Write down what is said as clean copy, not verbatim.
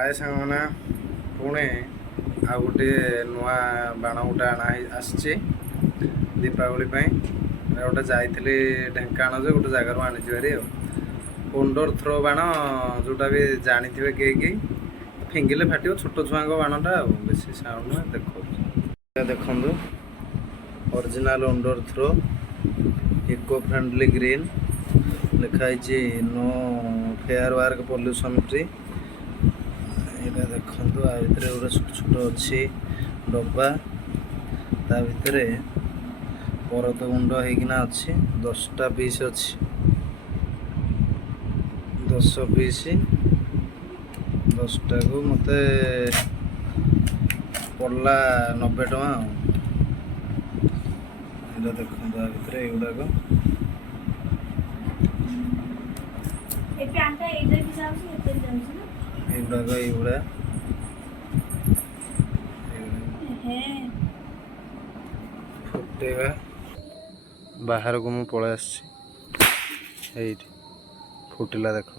हाय सांगना पुणे आ गोटे नुआ बाण गोटे आसी दीपावली गोटे जाइली ढेंकाण जो गोटे जगार आनी भारी इंडोर थ्रो बाण जोटा भी जानी थे कई फिंगिले फाट छोट छुआ बाणटा बेस साउंड नुहे देखो original indoor throw eco friendly green लिखाई no fair work pollution free. यहाँ देखो भितर गोटे छोट छोट अच्छी डब्बा ता भितर परत गुंड होना अच्छी 10टा पीस अच्छी 10 पीस 10टा को मत पड़ला 90 टଙ୍କା। यहाँ देखो भितर युवाक युवा फुटेगा बाहर को मुझे पलि आसी फुटिला देखो।